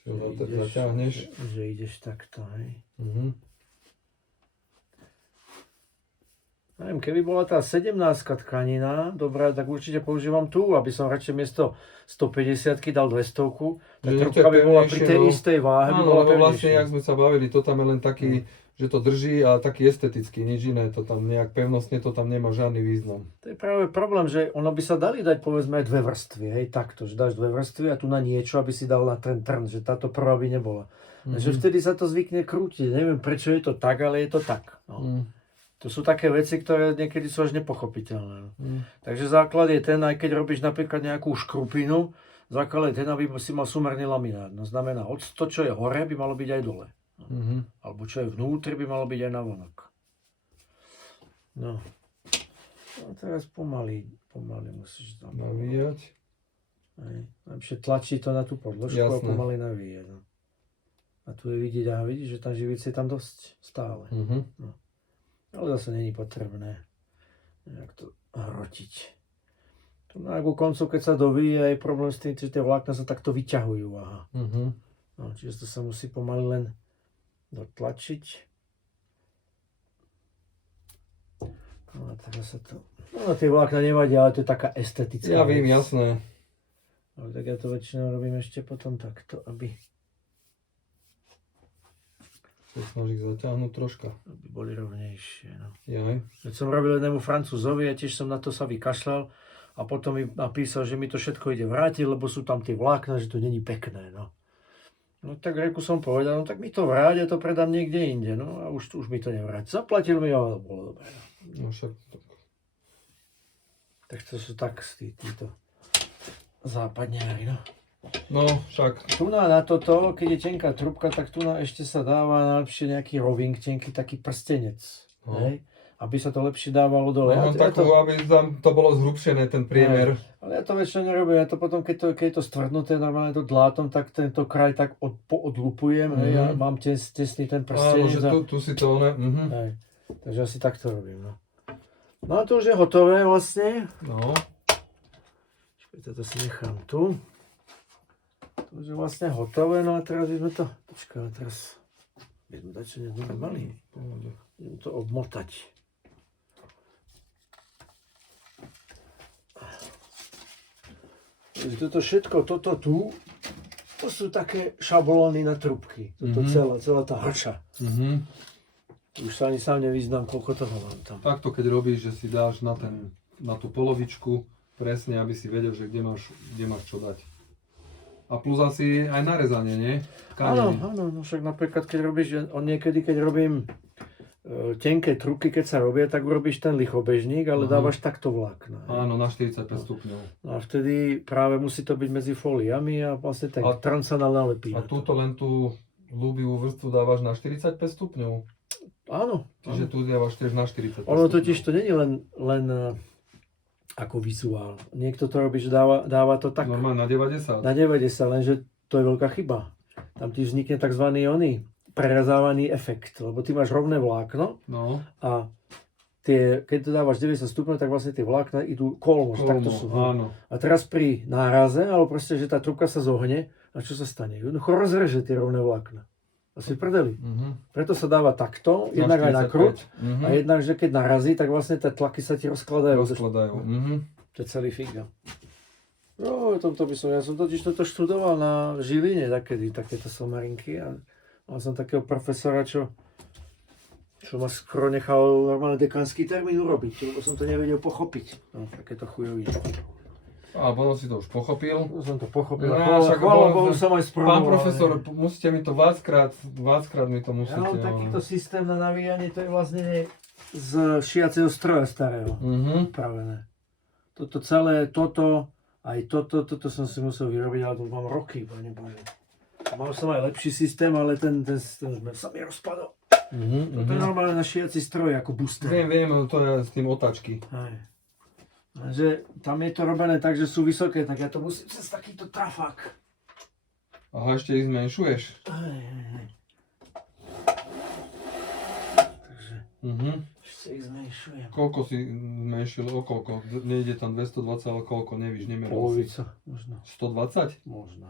Čo zaťahneš. že ideš takto, hej. Neviem, keby bola tá 17-ka tkanina, dobrá, tak určite používam tú, aby som radšej miesto 150-ky dal 200-ku. Tak Že trúbka by bola pri pevnejšie, tej no. istej váhe, by Áno, bola lebo vlastne, pevnejšia. jak sme sa bavili, to tam je len taký, že to drží a taký estetický, nič iné, to tam nejak pevnostne, to tam nemá žiadny význam. To je práve problém, že ono by sa dali dať povedzme aj dve vrstvy, hej, takto, že dáš dve vrstvy a tu na niečo, aby si dal na ten trn, že táto prvá by nebola. Že vtedy sa to zvykne krútiť, neviem prečo je to tak, ale je to tak. No. To sú také veci, ktoré niekedy sú až nepochopiteľné. Takže základ je ten, aj keď robíš napríklad nejakú škrupinu, základ je ten, aby si mal sumerný laminát. No znamená, to, čo je hore, by malo byť aj dole. Alebo čo je vnútri, by malo byť aj navonok. No. A teraz pomaly musíš tam Navíjať. Lepšie tlačí to na tú podložku a Jasné. pomaly navíjať. No. A tu je vidieť, vidíš, že tá živice je tam dosť stále. No. Ale zase není potrebné nejak to hrotiť. Tu na ku koncu, keď sa dovíje, je problém s tým, že tie vlákna sa takto vyťahujú. Aha. No, čiže to sa musí pomaly len dotlačiť. No a teraz sa to... No tie vlákna nevadia, ale to je taká estetická Ja vím, jasné. Ale tak ja to väčšinou robím ešte potom takto, aby sa snaží zaťahnuť troška. boli rovnejšie. No. Jaj. Keď som robil jednému Francúzovi a tiež som na to sa vykašľal a potom mi napísal, že mi to všetko ide vrátiť, lebo sú tam tie vlákna, že to není pekné. No. No tak reku som povedal, no tak mi to vráť, ja to predám niekde inde. No a už mi to nevráti. Zaplatil mi, ale bolo dobré. No však Tak to sú tak títo západňári, no. no však. Tu na toto, keď je tenká trubka, tak tu ešte sa dáva najlepšie nejaký roving, tenký taký prstenec. No. Hej? Aby sa to lepšie dávalo dole. No, aby tam to bolo zhrubšené, ten priemer. Ale ja to väčšinou nerobím, ja to potom, keď je to stvrdnuté normálne to dlátom, tak tento kraj tak odlupujem, hej, ja mám tesný ten prstenec. Áno, že tu si to one, hej. Takže asi takto robím, no. No a to už je hotové vlastne. No. Toto si nechám tu. To už je vlastne hotové, no a teraz by sme to... Počkaj, teraz... by sme dať, čo sme mali. Idem to obmotať. Takže toto všetko, toto tu, to sú také šablóny na trubky. Toto celá tá hrča. Už sa ani sám nevyznám, koľko toho mám tam. Takto keď robíš, že si dáš na tú polovičku, presne, aby si vedel, že kde máš čo dať. A plus asi aj narezanie, nie? Áno, no však napríklad keď robíš, niekedy keď robím tenké trubky, keď sa robia, tak urobíš ten lichobežník, ale dávaš takto vlákna. Áno, na 45 stupňov. No a vtedy práve musí to byť medzi fóliami a vlastne ten trn sa nalepí. A túto len tú ľúbivú vrstvu dávaš na 45 stupňov. Áno. Čiže tu dávaš tiež na 45 Ono stupňov. totiž to nie je len ako vizuál. Niekto to robí, že dáva to tak normálne na 90. na 90, lenže to je veľká chyba. Tam ti vznikne tzv. Prerazávaný efekt, lebo ty máš rovné vlákno a keď to dávaš 90 stupňov, tak vlastne tie vlákna idú kolmos, takto sú. Áno. A teraz pri náraze, alebo proste, že tá trubka sa zohne, a čo sa stane? Jednoducho rozreže tie rovné vlákna. Asi prdeli. Preto sa dáva takto, jednak aj na krut, a jednak, že keď narazí, tak vlastne tie tlaky sa ti rozkladajú. To je celý figa. No, ja som totiž toto študoval na Žiline, takéto somarinky a mal som takého profesora, čo ma skoro nechal normálne dekanský termín urobiť, lebo som to nevedel pochopiť. No, takéto chujoviny. A potom si to už pochopil. Som to pochopil. No, Chvála Bohu, som aj sprovoval. Pán profesor, musíte mi to viackrát mi to musíte. Ja mám takýto systém na navíjanie, to je vlastne z šiaceho stroja starého. Pravené. Toto celé, aj toto som si musel vyrobiť, ale to mám roky, Pane Bože. Mal som aj lepší systém, ale ten sa mi rozpadol. Toto je normálne na šiaci stroj, ako booster. Viem, to je s tým otáčky. Že tam je to robené tak, že sú vysoké, tak ja to musím cez takýto trafák. Aha, ešte ich zmenšuješ. Takže ešte ich zmenšujem. Koľko si zmenšil, o koľko? Nejde tam 220, ale koľko, nevíš, nemeral si. Polovica, možno. 120? Možno.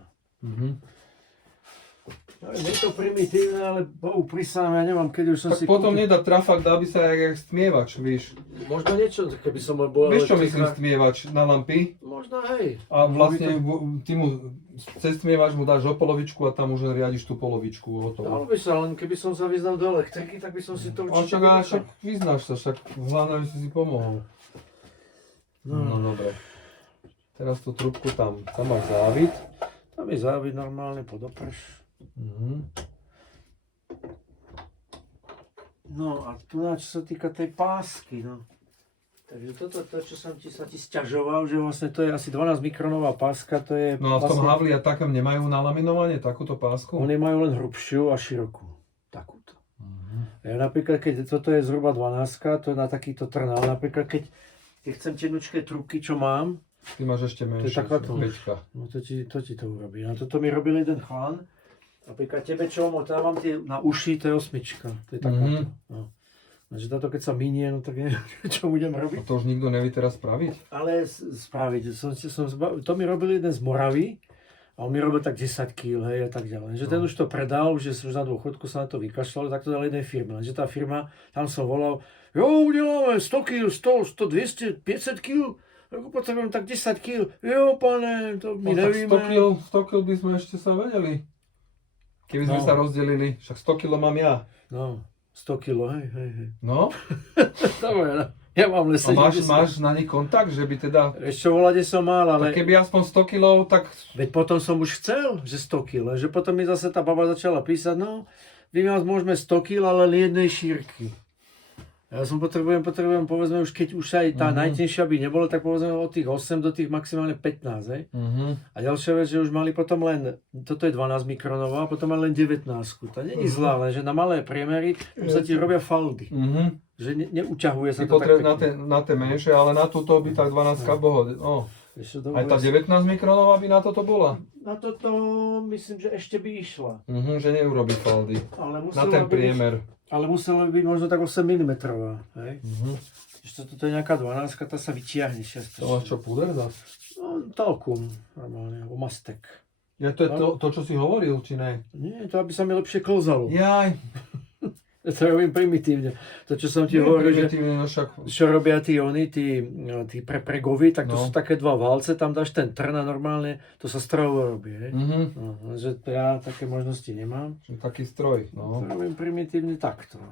Je to primitívne, ale Bohu prisám, ja nemám, keď už som Tak si potom kúpil. nedá trafák, dá by sa jak stmievač, víš. Možno niečo, keby som bol Vieš čo myslím stmievač na lampy? Možno, hej. A vlastne ty cez stmievač mu dáš o polovičku a tam už riadiš tú polovičku, hotovo. Dalo by sa, len keby som sa vyznal do elektriky, tak by som si to určite však vyznáš sa, však hlavne, že si pomohol. No dobre. Teraz tú trubku tam máš závit. Tam je závit normálne, podoprš. No a tu čo sa týka tej pásky, no. Takže toto, čo sa ti sťažoval, že vlastne to je asi 12 mikronová páska, to je... No a v tom vlastne, havli a takom nemajú nalaminovanie takúto pásku? Oni majú len hrubšiu a širokú. Takúto. Ja napríklad, keď toto je zhruba 12, to je na takýto trn, ale napríklad keď chcem tenučké trubky, čo mám... Ty máš ešte menšie, peťka. No to ti to urobí. A toto mi robil jeden chlán. Napríklad tebe, čo motávam na uši, to je 8. To je takáto. No. Takže táto keď sa minie, no tak neviem, čo budem robiť. A to už nikto neví teraz spraviť? Ale spraviť. To mi robil jeden z Moravy. A on mi robil tak 10 kg, hej, a tak ďalej. Že ten už to predal, že už na dôchodku sa na to vykašľal, tak to dal jednej firme. Lenže tá firma, tam som volal, udeláme 100 kg, 100, 200, 500 kg. Ako potrebujem tak 10 kg. Jo, pane, to my No, tak nevíme. 100 kg by sme ešte sa vedeli. Keby sme No. sa rozdelili, však 100 kg mám ja. No, 100 kg, hej. No, Dobre, no. Ja mám len a 70. máš na nich kontakt, že by teda... Ešte volade som mal, Tak ale... keby aspoň 100 kg, tak... Veď potom som už chcel, že 100 kg. Že potom mi zase tá baba začala písať, no, vy nás môžeme 100 kg, ale len jednej šírky. Ja som potrebujem, povedzme, už keď už aj tá najtenšia by nebolo, tak povedzme od tých 8 do tých maximálne 15, hej. A ďalšia vec, že už mali potom len, toto je 12 mikronová, a potom mali len 19. To nie je zlá, lenže na malé priemery sa ti robia faldy. Že neuťahuje sa Ty to tak potrebuješ na tie menšie, ale na túto by tak 12 pohode. No. Aj tá 19 mikronová by na toto bola. Na toto myslím, že ešte by išla. Že neurobí faldy. Ale Na ten priemer. Ale musela by byť možno tak 8 mm, hej? Ešte toto je nejaká 12, tá sa vytiahne To čiastočne. máš čo, puder zas? No, talkum, normálne, alebo mastek. Ja, to je to, čo si hovoril, či ne? Nie, to aby sa mi lepšie klzalo. Jaj. To robím primitívne. To, čo som ti hovoril, že No však... čo robia tí prepregovi, tak to No. sú také dva válce, tam dáš ten trn a normálne to sa strojovo robí, hej? No, že ja také možnosti nemám. Taký stroj, To no. robím primitívne takto.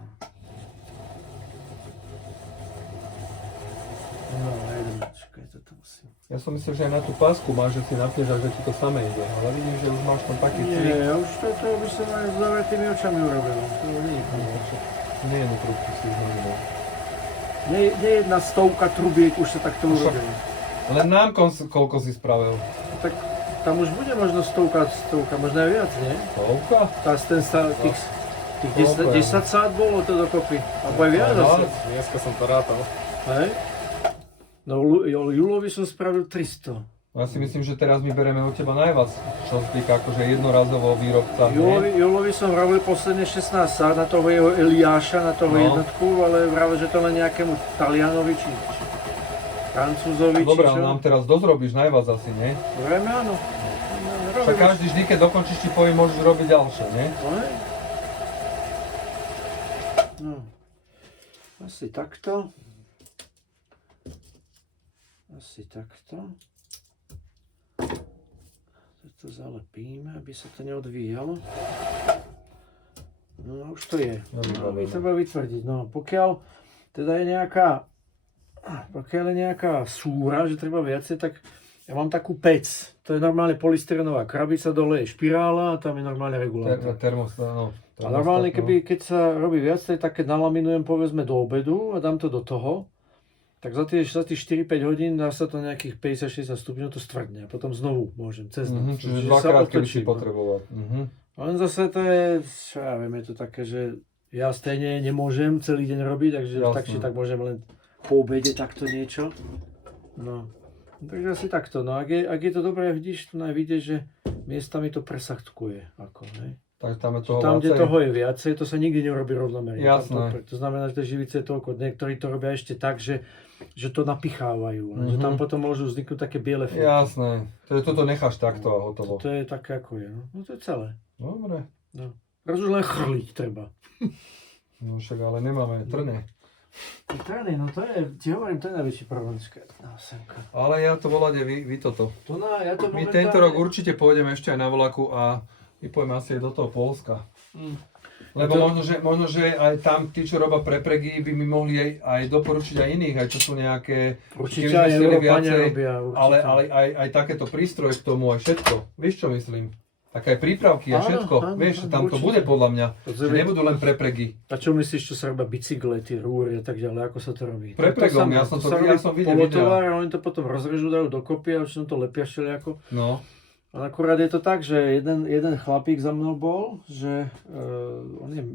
No, jeden, čakaj, toto musím. Ja som myslel, že aj na tú pásku máš, že si napneš a že ti to samé ide. Ale vidím, že už máš tam taký cvik. Nie, ja už to by som aj s zavretými očami urobil. To nie je Nie je trubky si zhodil. Nie jedna stovka trubiek už sa takto Však- urobilo. Len nám koľko si spravil? Tak tam už bude možno stovka, možno aj viac, nie? Koľka? Tých Dobre. 10 sád bolo to dokopy. Alebo aj viac asi. Dneska som to rátal. Hej? No Julovi som spravil 300. Ja si myslím, že teraz my bereme od teba najviac, čo sa týka akože jednorazovo výrobca. nie? Julovi som robil posledne 16 sád na toho jeho Eliáša, na toho No. jednotku, ale vravel, že to len nejakému Talianovi či Francúzovi, Dobre, či ale čo. nám teraz dosť robíš najviac asi, nie? Vrejme áno. Však každý vždy, keď dokončíš, ti povie, môžeš robiť ďalšie, nie? No. Asi takto. Toto zalepíme, aby sa to neodvíjalo. No už to je. No, treba vytvrdiť. No, pokiaľ teda je nejaká súra, že treba viacej, tak ja mám takú pec. To je normálne polystyrenová krabica, dole je špirála a tam je normálne regulátor. Termostat, no. A normálne, keď sa robí viacej, tak keď nalaminujem povedzme do obedu a dám to do toho, tak za tých 4-5 hodín dá sa to nejakých 50-60 stupňov, to stvrdne. A potom znovu môžem cez noc. Čiže sa dvakrát, keby si otočím, no. potreboval. Len zase to je, čo ja viem, je to také, že ja stejne nemôžem celý deň robiť, takže Jasné. tak či tak môžem len po obede takto niečo. No. Takže asi takto. No ak je to dobré, vidíš, tu vidíš, že miestami to presachtkuje. Ako, hej. Tak tam je toho Tam, kde viacej. toho je viacej, to sa nikdy nerobí rovnomerne. Jasné. To znamená, že tie živice je toľko. Niektorí to robia ešte tak, že to napichávajú. Že tam potom môžu vzniknúť také biele fleky. Jasné. Takže toto necháš takto a hotovo. To je také, ako je. No to je celé. Dobre. No. Raz už len chrliť treba. No však ale nemáme trne. Trny, no to je, ti hovorím, to je najväčší problém. Ale ja to volať vy toto. Ja to My tento rok určite pôjdeme ešte aj na volaku a my pôjdeme asi aj do toho Poľska. Lebo možno, že aj tam tí, čo robia prepregy, by mi mohli aj doporučiť aj iných, aj čo sú nejaké... Určite keby sme aj chceli Európania robia. Ale aj takéto prístroje k tomu, aj všetko. Vieš, čo myslím? Také aj prípravky a Áno, všetko. áno, Vieš, áno, tam to určite. bude podľa mňa. To Že je- nebudú len prepregy. A čo myslíš, čo sa robia bicykle, tie rúry a tak ďalej, ako sa to robí? Prepregom, samé, ja som sa videl polotovar a oni to potom rozrežú, dajú dokopy a už to lepia všelijako. No. Ale akurát je to tak, že jeden chlapík za mnou bol, že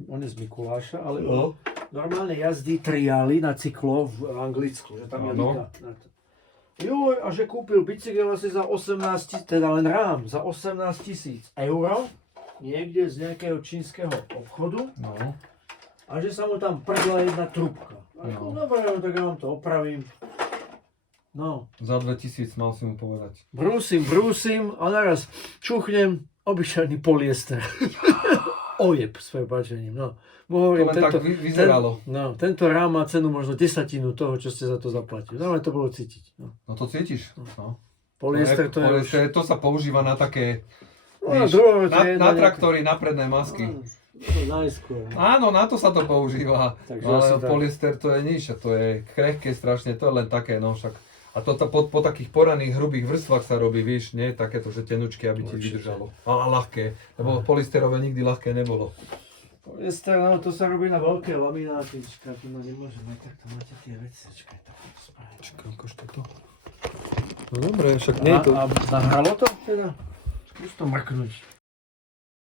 on je z Mikuláša, ale on normálne jazdí triály na cyklo v Anglicku, že tam je Áno. liga. Joj, a že kúpil bicykel asi za 18 000, teda len rám, za 18 000 eur, niekde z nejakého čínskeho obchodu, No. a že sa mu tam prdla jedna trubka. Ako, dobre, tak ja vám to opravím. No. Za 2000 mal si mu povedať. Brúsim a naraz čuchnem obyčajný polyester. ojeb s prepáčením. No. Mu To hovorím, len tak vyzeralo. Tento rám má cenu možno 10 toho, čo ste za to zaplatili. No ale to bolo cítiť. No. No to cítiš. No. Polyester to je už... Polyester, to sa používa na také, No, vieš, druhá na trieda, traktory, na predné masky. Najskôr. Áno, na to sa to používa. Takže Ale asi tak. polyester to je nič, a to je krehké strašne, to je len také, no však. A to po takých poraných hrubých vrstvách sa robí, vieš, nie takéto, že tenučky, aby ti Určite. vydržalo. Ale ľahké, lebo polysterové nikdy ľahké nebolo. Polyester, no to sa robí na veľké lamináty. Čakaj, tu ma nemôžeme, tak to máte tie veci. Čakaj, to spraviť. Čakaj, ukáž toto. No dobre, však nie je to. A nahralo to teda? Skús to mrknúť.